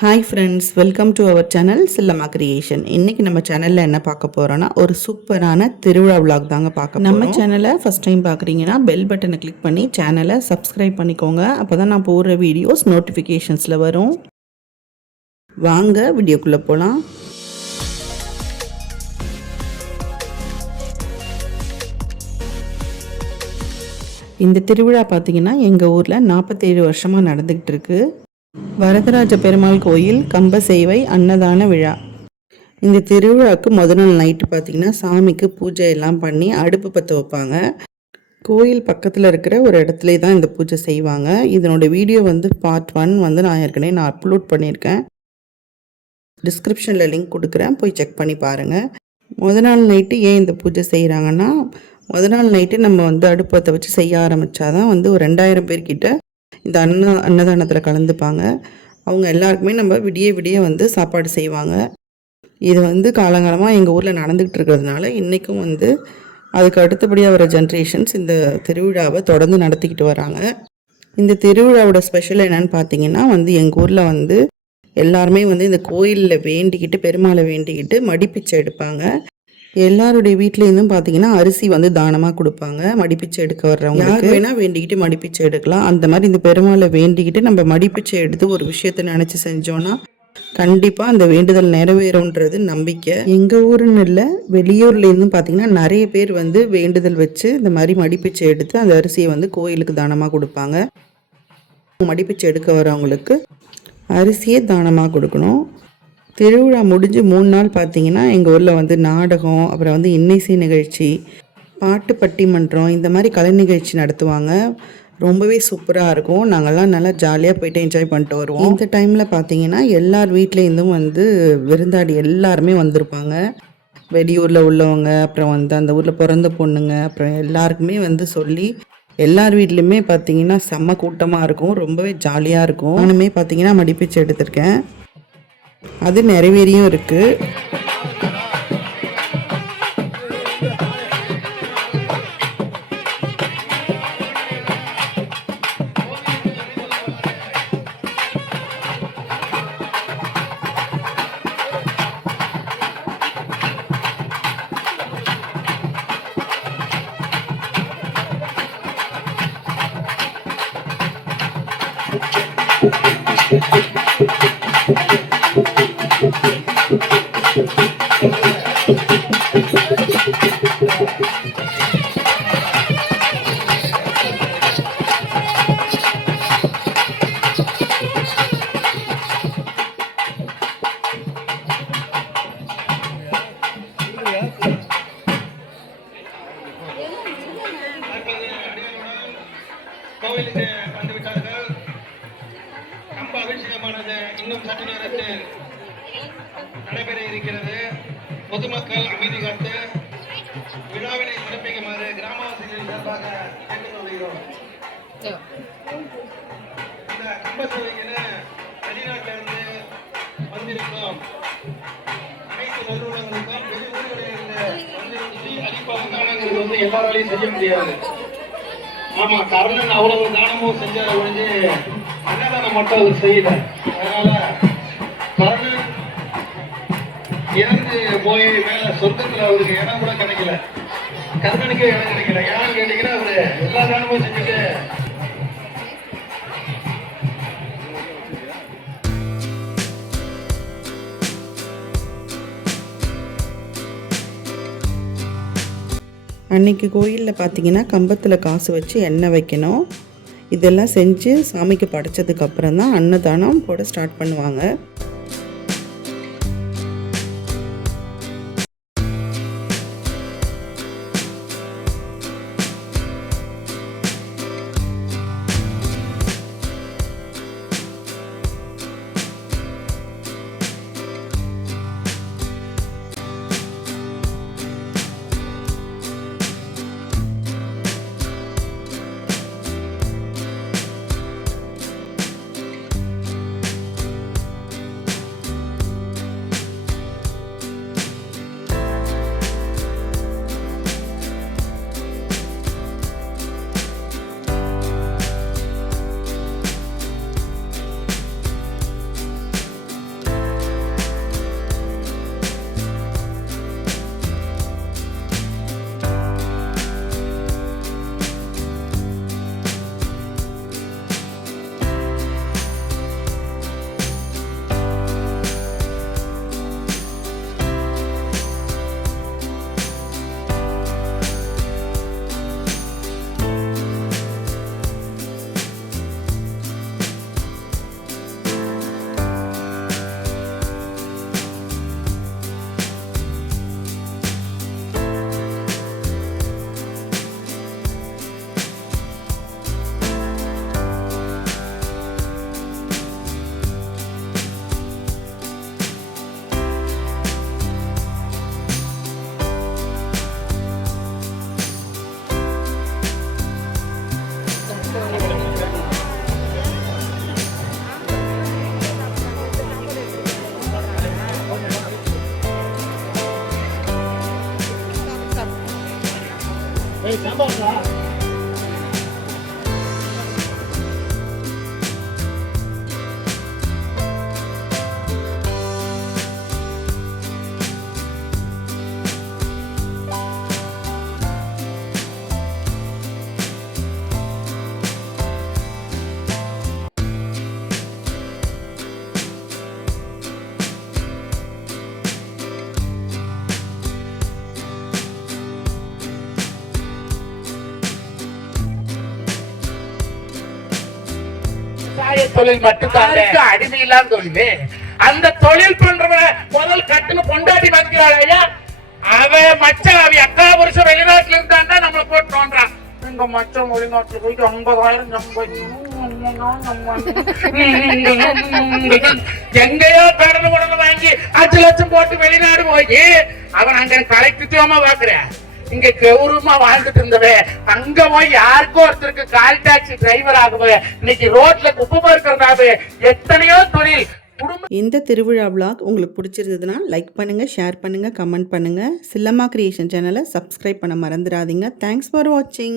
Hi friends, welcome to our channel Chillamma creation. இன்றைக்கி நம்ம சேனலில் என்ன பார்க்க போகிறோன்னா, ஒரு சூப்பரான திருவிழா விலாக் தாங்க பார்க்க போகிறோம். நம்ம சேனலை ஃபஸ்ட் டைம் பார்க்குறீங்கன்னா பெல் பட்டனை கிளிக் பண்ணி சேனலை சப்ஸ்கிரைப் பண்ணிக்கோங்க. அப்போ தான் நான் போடுற வீடியோஸ் நோட்டிஃபிகேஷன்ஸில் வரும். வாங்க வீடியோக்குள்ளே போகலாம். இந்த திருவிழா பார்த்திங்கன்னா எங்கள் ஊரில் 47 வருஷமாக நடந்துக்கிட்டு இருக்குது. வரதராஜ பெருமாள் கோயில் கம்ப சேவை அன்னதான விழா. இந்த திருவிழாவுக்கு முதல் நாள் நைட்டு பார்த்திங்கன்னா சாமிக்கு பூஜை எல்லாம் பண்ணி அடுப்பு பற்ற வைப்பாங்க. கோயில் பக்கத்தில் இருக்கிற ஒரு இடத்துல தான் இந்த பூஜை செய்வாங்க. இதனோட வீடியோ பார்ட் 1 நான் ஏற்கனவே அப்லோட் பண்ணியிருக்கேன். டிஸ்கிரிப்ஷனில் லிங்க் கொடுக்குறேன், போய் செக் பண்ணி பாருங்கள். முதல் நாள் நைட்டு ஏன் இந்த பூஜை செய்கிறாங்கன்னா, முதல் நாள் நைட்டு நம்ம அடுப்பு பற்ற வச்சு செய்ய ஆரம்பித்தாதான் ஒரு 2000 பேர்கிட்ட இந்த அன்னதானத்தில் கலந்துப்பாங்க. அவங்க எல்லாருக்குமே நம்ம விடிய விடிய சாப்பாடு செய்வாங்க. இது காலங்காலமாக எங்கள் ஊரில் நடந்துக்கிட்டு இருக்கிறதுனால இன்றைக்கும் அதுக்கு அடுத்தபடியாக வர ஜென்ரேஷன்ஸ் இந்த திருவிழாவை தொடர்ந்து நடத்திக்கிட்டு வராங்க. இந்த திருவிழாவோட ஸ்பெஷல் என்னென்னு பார்த்தீங்கன்னா எங்கள் ஊரில் எல்லாருமே இந்த கோயிலில் வேண்டிக்கிட்டு பெருமாளை வேண்டிக்கிட்டு மடிப்பிச்சை எடுப்பாங்க. எல்லாருடைய வீட்லேருந்தும் பார்த்தீங்கன்னா அரிசி தானமாக கொடுப்பாங்க. மடிப்பிச்சை எடுக்க வர்றவங்க யார் வேணால் வேண்டிக்கிட்டு மடிப்பிச்சை எடுக்கலாம். அந்த மாதிரி இந்த பெருமாளை வேண்டிக்கிட்டு நம்ம மடிப்பிச்சை எடுத்து ஒரு விஷயத்தை நினச்சி செஞ்சோன்னா கண்டிப்பாக அந்த வேண்டுதல் நிறைவேறும்ன்றது நம்பிக்கை. எங்கள் ஊருன்னு இல்லை, வெளியூர்லேருந்தும் பார்த்தீங்கன்னா நிறைய பேர் வேண்டுதல் வச்சு இந்த மாதிரி மடிப்பிச்சை எடுத்து அந்த அரிசியை கோயிலுக்கு தானமாக கொடுப்பாங்க. மடிப்பிச்சை எடுக்க வரவங்களுக்கு அரிசியே தானமாக கொடுக்கணும். திருவிழா முடிஞ்சு 3 நாள் பார்த்திங்கன்னா எங்கள் ஊரில் நாடகம், அப்புறம் இன்னிசை நிகழ்ச்சி, பாட்டு பட்டிமன்றம், இந்த மாதிரி கலை நிகழ்ச்சி நடத்துவாங்க. ரொம்பவே சூப்பராக இருக்கும். நாங்கள்லாம் நல்லா ஜாலியாக போய்ட்டு என்ஜாய் பண்ணிட்டு வருவோம். இந்த டைமில் பார்த்திங்கன்னா எல்லார் வீட்லேருந்தும் விருந்தாடி எல்லாருமே வந்திருப்பாங்க. வெளியூரில் உள்ளவங்க, அப்புறம் அந்த ஊரில் பிறந்த பொண்ணுங்க, அப்புறம் எல்லாருக்குமே சொல்லி எல்லார் வீட்லேயுமே பார்த்திங்கன்னா செம்ம கூட்டமாக இருக்கும். ரொம்பவே ஜாலியாக இருக்கும். நானுமே பார்த்திங்கன்னா மடிப்பிச்சு எடுத்திருக்கேன். அது நிறைவேறியும் இருக்குது. கோவிலுக்கு வந்துவிட்டார்கள். கம்ப அபிஷேகமானது இன்னும் சற்று நேரத்தில் நடைபெற இருக்கிறது. பொதுமக்கள் அமைதி காத்து விழாவினை சிறப்பிக்குமாறு கிராமவாசிகளின் சார்பாக கேட்டுக்கொள்கிறோம். இந்த கம்ப சேவைக்கு வெளிநாட்டிலிருந்து வந்திருக்கும் அனைத்து நிறுவனங்களுக்கும் வெளியூர்களிலிருந்து அளிப்பாங்க எல்லாராலையும் செய்ய முடியாது. ஆமா, கர்ணன் அவ்வளவு தானமும் செஞ்சார ஒழிஞ்சு அன்னதானம் மட்டும் அவர் செய்யல. அதனால கர்ணன் இறந்து போய் மேல சொந்தத்துல அவருக்கு இடம் கூட கிடைக்கல. கர்ணனுக்கே இடம் கிடைக்கல. யாரும் கேட்டீங்கன்னா அவரு எல்லா தானமும் செஞ்சுட்டு அன்றைக்கி கோயிலில் பார்த்திங்கன்னா கம்பத்தில் காசு வச்சு எண்ணெய் வைக்கணும். இதெல்லாம் செஞ்சு சாமிக்கு படைச்சதுக்கப்புறம் தான் அன்னதானம் போட ஸ்டார்ட் பண்ணுவாங்க. தொழில் மட்டும்தான் அடிமை இல்லாத தொழில். அந்த தொழில் பண்றவன முதல் கட்டுன்னு பொண்டாட்டி மதிக்கிறாளையா, அவன் மச்சான் அவன் அக்கா புருஷன் வெளிநாட்டுல இருந்தான் நம்மளை போட்டு தோன்றான். எங்க மச்சம் வெளிநாட்டுல போயிட்டு 50,000 எங்கேயோ கடன் உடனே வாங்கி 5 லட்சம் போட்டு வெளிநாடு போய் அவன் அங்க கலைக்குத்தியமா பாக்குறேன். இங்க கௌரவமா வாழ்ந்துட்டு இருந்தவே அங்க போய் யாருக்கோ ஒருத்தருக்கு கால் டாக்ஸி டிரைவர் ஆகவே இன்னைக்கு ரோட்ல குப்பமா இருக்கிறதாவே எத்தனையோ தொழில். இந்த திருவிழா vlog உங்களுக்கு பிடிச்சிருந்ததுன்னா லைக் பண்ணுங்கள், ஷேர் பண்ணுங்கள், கமெண்ட் பண்ணுங்கள். சில்லம்மா கிரியேஷன் சேனலை சப்ஸ்கிரைப் பண்ண மறந்துடாதீங்க. தேங்க்ஸ் ஃபார் வாட்சிங்.